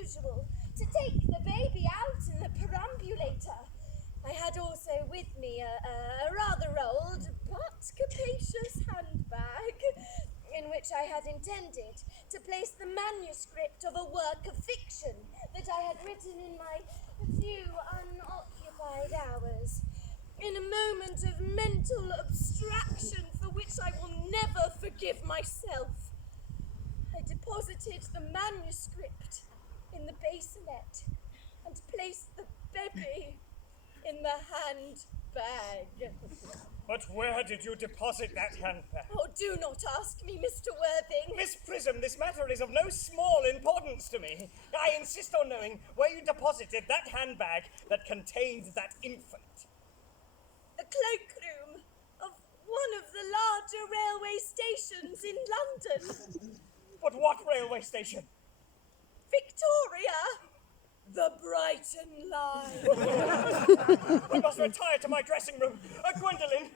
usual to take the baby out in the perambulator. I had also with me a rather old but capacious handbag in which I had intended to place the manuscript of a work of fiction that I had written in my few unoccupied hours. In a moment of mental abstraction for which I will never forgive myself, I deposited the manuscript in the bassinet and placed the baby in the handbag. But where did you deposit that handbag? Oh, do not ask me, Mr. Worthing. Miss Prism, this matter is of no small importance to me. I insist on knowing where you deposited that handbag that contained that infant. The cloakroom of one of the larger railway stations in London. But what railway station? Victoria. The Brighton Line. I must retire to my dressing room. Gwendolyn,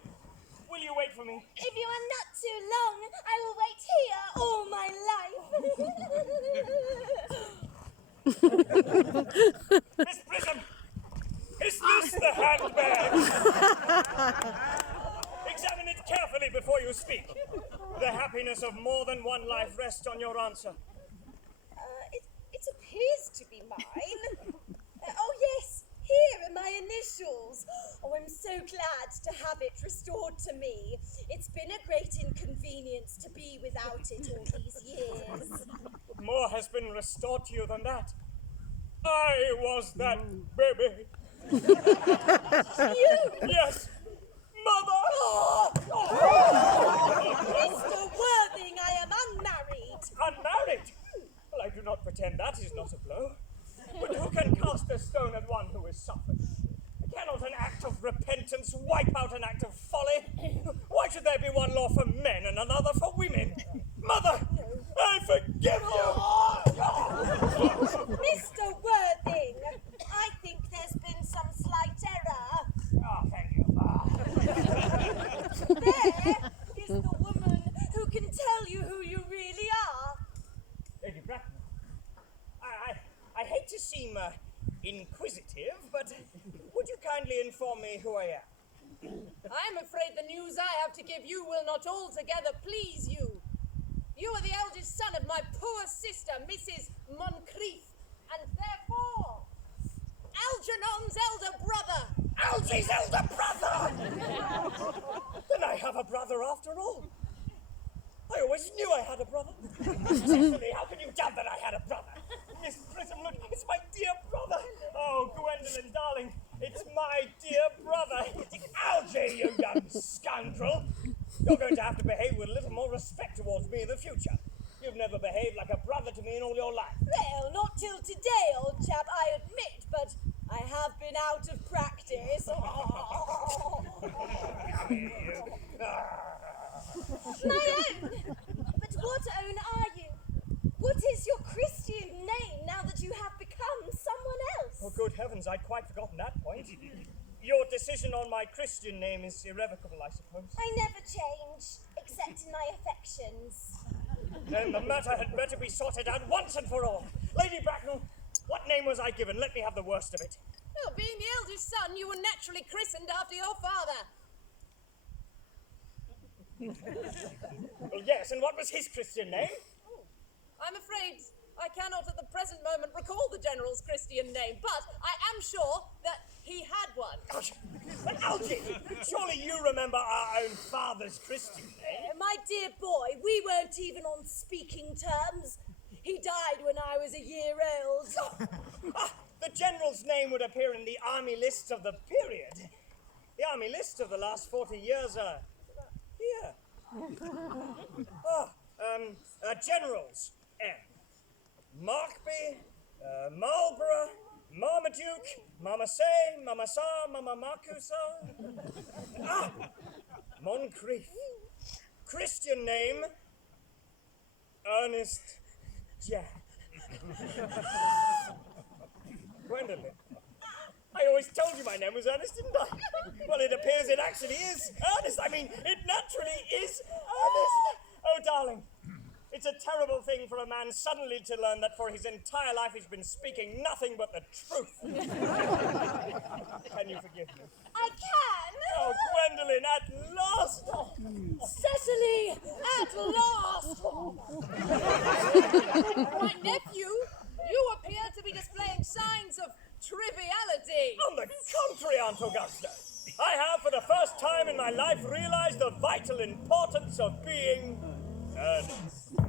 will you wait for me? If you are not too long, I will wait here all my life. Miss Prism, is this the handbag? Examine it carefully before you speak. The happiness of more than one life rests on your answer. It appears to be mine. Oh yes, here are my initials. Oh, I'm so glad to have it restored to me. It's been a great inconvenience to be without it all these years. More has been restored to you than that. I was that baby. You? Yes, Mother! Mr. Worthing, I am unmarried. Unmarried? Well, I do not pretend that is not a blow. But who can cast a stone at one who has suffered? Cannot an act of repentance wipe out an act of folly? Why should there be one law for men and another for women? Mother, I forgive you! Mr. Worthing, I think there's been some slight error. Oh, thank you, Ma. There is the woman who can tell you who you really are. Lady Bracknell, I hate to seem inquisitive, but would you kindly inform me who I am? I'm afraid the news I have to give you will not altogether please you. You are the eldest son of my poor sister, Mrs. Moncrief, and therefore Algernon's elder brother. Algy's elder brother! Then I have a brother after all. I always knew I had a brother. Cecily, how can you doubt that I had a brother? Miss Prism, look, it's my dear brother. Oh, Gwendolyn, darling, it's my dear brother. Algy, you young scoundrel. You're going to have to behave with a little more respect towards me in the future. You've never behaved like a brother to me in all your life. Well, not till today, old chap, I admit, but I have been out of practice. My own! But what own are you? What is your Christian name now that you have become someone else? Oh, good heavens, I'd quite forgotten that point. Your decision on my Christian name is irrevocable, I suppose. I never change, except in my affections. Then the matter had better be sorted out once and for all. Lady Bracknell, what name was I given? Let me have the worst of it. Well, being the eldest son, you were naturally christened after your father. Well, yes, and what was his Christian name? I'm afraid I cannot at the present moment recall the General's Christian name, but I am sure that he had one. But Algy, surely you remember our own father's Christian name? My dear boy, we weren't even on speaking terms. He died when I was a year old. The General's name would appear in the army lists of the period. The army lists of the last 40 years are here. Generals. M. Markby, Marlborough, Marmaduke, Marmassay, Mamasa, Mamamakusa. Moncrief. Christian name, Ernest Jack. Gwendolyn. I always told you my name was Ernest, didn't I? Well, it appears it actually is Ernest. I mean, it naturally is Ernest. Oh, darling, It's a terrible thing for a man suddenly to learn that for his entire life he's been speaking nothing but the truth. Can you forgive me? I can! Oh, Gwendolyn, at last! Cecily, at last! My nephew, you appear to be displaying signs of triviality. On the contrary, Aunt Augusta, I have for the first time in my life realized the vital importance of being earnest.